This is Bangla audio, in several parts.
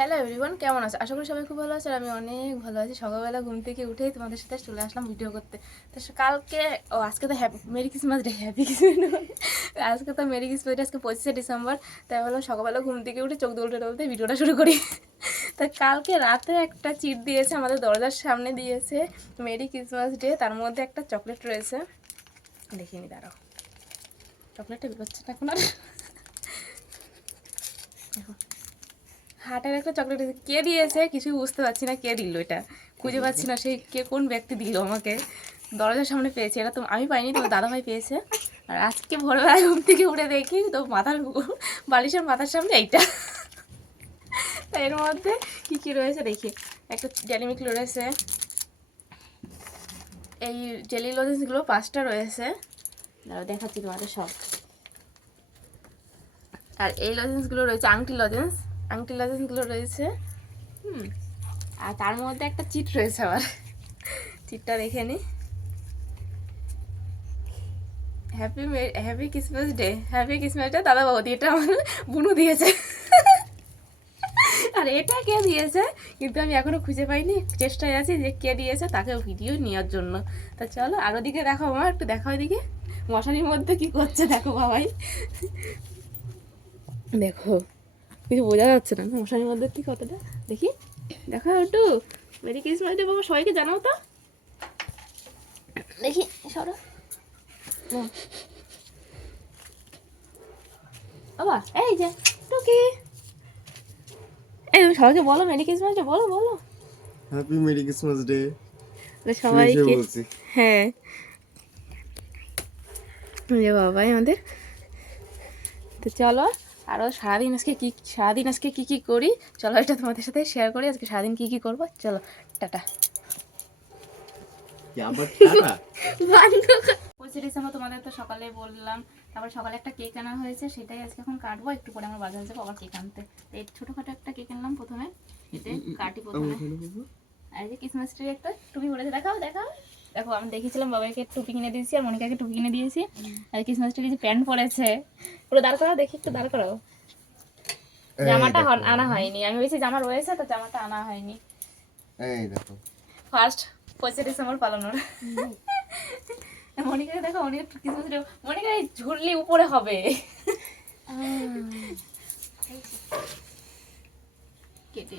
হ্যালো এভরিওয়ান কেমন আছে? আশা করি সবাই খুব ভালো আছে আর আমি অনেক ভালো আছি। সকালবেলা ঘুম থেকে উঠেই তোমাদের সাথে চলে আসলাম ভিডিও করতে। তো কালকে, ও, আজকে তো happy merry Christmas day happy Christmas আজকে তো মেরি ক্রিসমাস ডে আজকে পঁচিশে ডিসেম্বর তাই বললাম সকালবেলা ঘুম থেকে উঠে চোখ দোলতে দোলতে ভিডিওটা শুরু করি। তা কালকে রাতে একটা চিট দিয়েছে, আমাদের দরজার সামনে দিয়েছে মেরি ক্রিসমাস ডে তার মধ্যে একটা চকলেট রয়েছে। দেখিনি দাঁড়াও। চকলেটটা বেরোচ্ছে না এখন আর। হাটের একটা চকলেট কে দিয়েছে? কিছুই বুঝতে পারছি না কে দিল এটা। খুঁজে পাচ্ছি না সেই কে কোন ব্যক্তি দিল আমাকে। দরজার সামনে পেয়েছে। এটা তো আমি পাইনি তো দাদা ভাই পেয়েছে। আর আজকে ভোরবেলায় ঘুম থেকে উঠে দেখি তো মাথার বালিশের মাথার সামনে এইটা। এর মধ্যে কী কী রয়েছে দেখি। একটা ডেলিমিক রয়েছে এই জেলি লজেন্সগুলো পাঁচটা রয়েছে। দাঁড়াও দেখাচ্ছি তোমাদের সব। আর এই লজেন্সগুলো রয়েছে আংটি লজেন্স আংটি লজেন্সগুলো রয়েছে। হুম, আর তার মধ্যে একটা চিট রয়েছে আবার চিটটা দেখে নি। Happy happy Christmas day happy Christmas day দাদা বৌদি এটা আমার, বুনু দিয়েছে। আর এটা কে দিয়েছে? কিন্তু আমি এখনও খুঁজে পাইনি। চেষ্টায় আছি যে কে দিয়েছে, তাকে ভিডিও নেওয়ার জন্য। তা চলো, আরও দিকে দেখো আমার একটু দেখো ওইদিকে মশারির মধ্যে কি করছে দেখো বাবাই দেখো। কিছু বোঝা যাচ্ছে না। মশারির মধ্যে ঠিক কতটা দেখি। দেখা একটু মেরি ক্রিসমাস ডে বাবা সবাইকে জানাও তো। দেখি সরো। বাবা এই যে টুকি এই সবাইকে বলো মেরি ক্রিসমাস ডে বলো বলো। হ্যাপি মেরি ক্রিসমাস ডে সবাইকে হ্যাঁ। বাবাই আমাদের। তো চলো। আরও সারাদিন আজকে কি সারাদিন আজকে কী কী করি? চলো এটা তোমাদের সাথে শেয়ার করি। আজকে সারাদিন কী কী করব? চলো টাটা। পঁচিশে ডিসেম্বর তোমাদের তো সকালে বললাম তারপর সকালে একটা কেক আনা হয়েছে সেটাই আজকে এখন কাটবো। একটু পরে আমার বাজার যাব আবার কেক আনতে। এই ছোটোখাটো একটা কেক আনলাম প্রথমে এতে কাটি প্রথমে। আর এই যে ক্রিসমাস ট্রি একটা টুপি পরেছে দেখাও দেখাও। দেখো আমি দেখেছিলাম বাবাকে টুপি কিনে দিয়েছি আর মনিকাকে টুপি কিনে দিয়েছি। আর ক্রিসমাস ট্রি যে প্যান্ট পরেছে পুরো দাঁড় করাও দেখি একটু দাঁড় করাও। জামাটা আনা হয়নি। আমি ভেবেছি জামা রয়েছে তো জামাটা আনা হয়নি। এই দেখো। ফার্স্ট পঁচিশে ডিসেম্বর পালানোর। মনিকাকে দেখো মনিকা ক্রিসমাস মনিকা এই ঝুললি উপরে হবে। কেটে।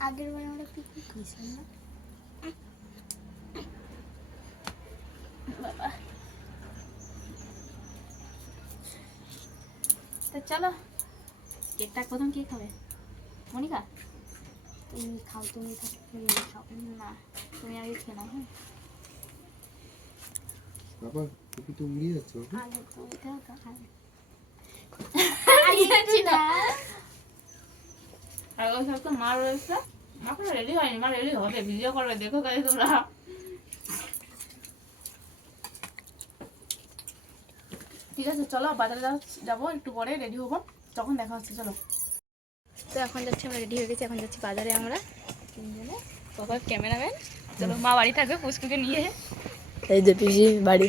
আগের বার আমরা পিকনিক করেছিলাম না? তো চলো কেকটা প্রথম কে খাবে মনিকা? তুমি খাও তুমি থাকতে না তুমি আগে খেয়ে নাও হ্যাঁ। বাবা তুমি তো উড়িয়ে যাচ্ছ আগে তুমি খাও তো আগে আর ওই সব তো মা রয়েছে। মা কোনো রেডি হয়নি মা রেডি হবে ভিডিও করবে দেখো কাজে তোমরা। ঠিক আছে চলো বাজারে যাব একটু পরে রেডি হব তখন দেখা হচ্ছে চলো। তো এখন যাচ্ছি আমরা রেডি হয়ে গেছি এখন যাচ্ছি বাজারে আমরা। তিনজনে। বাবা ক্যামেরাম্যান চলো মা বাড়ি থাকবে পুষ্কুকে নিয়ে। এই যে পিসি বাড়ি।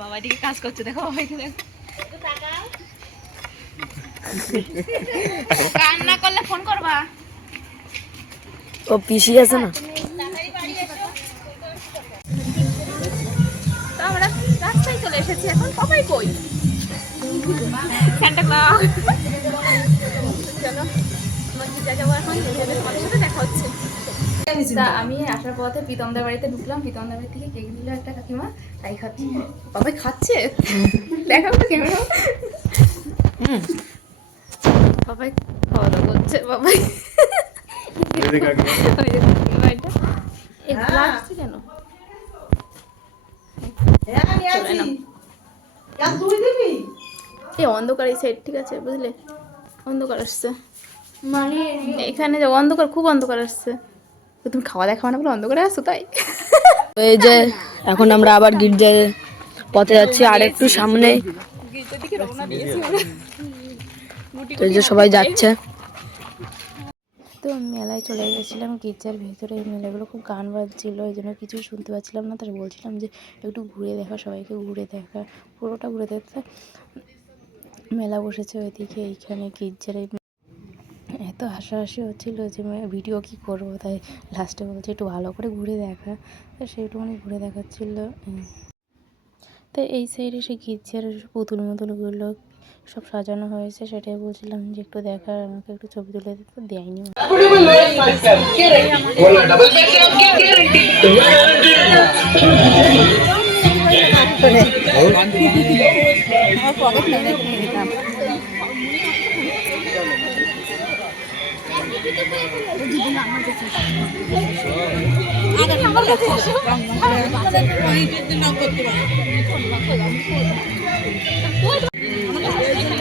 বাবা এদিকে কাজ করছে দেখো বাবাকে দেখো কান্না করলে ফোন করবা? ও পিসি আছে না? তো আমরা রাস্তায় চলে এসেছি এখন সবাই কই? সান্টা চলো আমি আসার পথে প্রীতমদার বাড়িতে ঢুকলাম প্রীতমদার বাড়ি থেকে কেক দিল একটা কাকিমা তাই খাচ্ছি। বাবাই খাচ্ছে? দেখাও তো ক্যামেরা বাবাই খাওয়া দাওয়া করছে বাবাই। ওই যে কাকিমা এটা এই লাগছে কেন? এই অন্ধকার এই সাইড ঠিক আছে বুঝলে? অন্ধকার আসছে। মানে এখানে যে অন্ধকার খুব অন্ধকার আসছে। তুমি খাওয়া দেখা না বলে অন্ধকারে আসছো তাই? তো এই যে এখন আমরা আবার গির্জার পথে যাচ্ছি আর একটু সামনে তো এই যে সবাই যাচ্ছে। তো মেলায় চলে গেছিলাম গির্জার ভেতরে এই মেলাগুলো খুব গান বাজছিল এই জন্য কিছুই শুনতে পাচ্ছিলাম না। তাই বলছিলাম যে একটু ঘুরে দেখা সবাইকে ঘুরে দেখা পুরোটা ঘুরে দেখা মেলা বসেছে ওইদিকে এইখানে গির্জারে এত হাসাহাসি হচ্ছিল যে আমি ভিডিও কি করব তাই লাস্টে বলছে একটু ভালো করে ঘুরে দেখা। তো সেইটুকুনি ঘুরে দেখাচ্ছিল। তো এই সাইডে সেই গির্জার পুতুল মুতুলগুলো সব সাজানো হয়েছে সেটাই বলছিলাম যে একটু দেখা আমাকে একটু ছবি তুলে দিতে দেয়নি।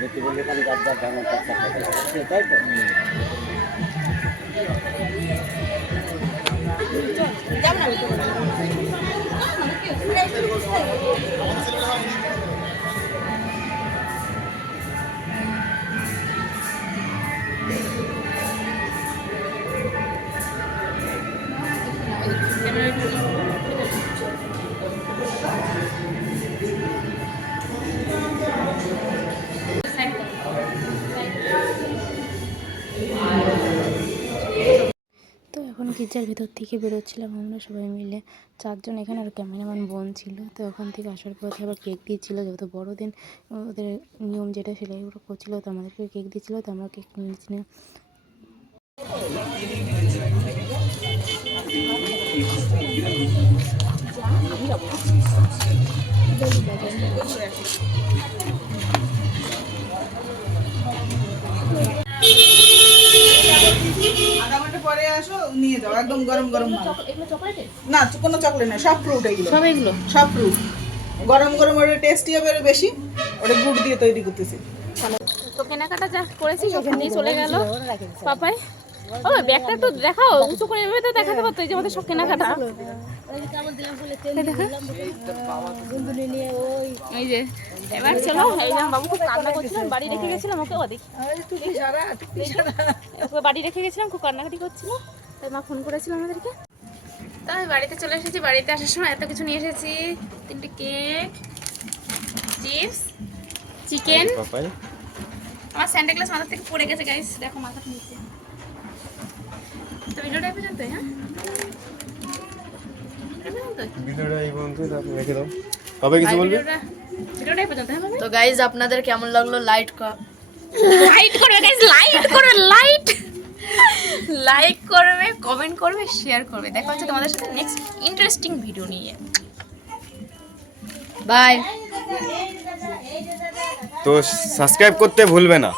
তো এখন গির্জার ভেতর থেকে বেরোচ্ছিলাম আমরা সবাই মিলে। চারজন এখানে আর ক্যামেরাম্যান বোন ছিল। তো ওখান থেকে আসার পথে আবার কেক দিচ্ছিল যেহেতু বড়দিন, ওদের নিয়ম যেটা সেটাই ওরা করছিল, তো আমাদেরকে কেক দিচ্ছিল তো আমরা কেক নিয়েছি না আসো নিয়ে যাও একদম গরম গরম না কোনো চকলেট না সব ফ্রুট এগুলো। সব এগুলো? সব ফ্রুট গরম গরম ওটা টেস্টি হবে বেশি। ওটা গুড় দিয়ে তৈরি করতেছি। তো কেনাকাটা যা করেছি ওখানেই চলে গেল। পাপাই। ও ব্যাগটা একটু দেখাও উঁচু করে এভাবে তো দেখাতে পারতো এই যে আমাদের সব কেনাকাটা। এই যে এবার চলো এই যে বাবু খুব কান্না করছিলাম বাড়ি রেখে গেছিলাম ওকে ও দেখি। ওকে বাড়ি রেখে গেছিলাম খুব কান্নাকাটি করছিল। তাই মা ফোন করেছিল আমাদেরকে। তো আমি বাড়িতে চলে এসেছি বাড়িতে আসার সময় এত কিছু নিয়ে এসেছি। তিনটে কেক চিপস চিকেন। আমার স্যান্ডা গ্লাস মাথা থেকে পড়ে গেছে গাইস দেখো মাথাটা নিচে। তো ভিডিওটা এই পর্যন্তই হ্যাঁ ভিডিওটা এই পর্যন্ত রেখে দাও। কবে কিছু বলবে? হ্যাঁ তো গাইজ আপনাদের কেমন লাগল লাইট লাইট করবে গাইজ লাইট করবে লাইট লাইক করবে কমেন্ট করবে শেয়ার করবে। দেখা হচ্ছে তোমাদের সাথে নেক্সট ইন্টারেস্টিং ভিডিও নিয়ে। বাই তো সাবস্ক্রাইব করতে ভুলবে না।